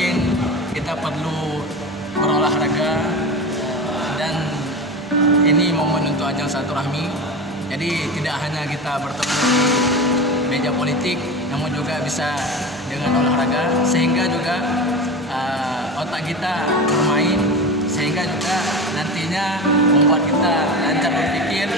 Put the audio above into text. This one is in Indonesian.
mungkin kita perlu berolahraga dan ini momen untuk ajang silaturahmi. Jadi tidak hanya kita bertemu di meja politik, namun juga bisa dengan olahraga sehingga juga otak kita bermain, sehingga juga nantinya membuat kita lancar berpikir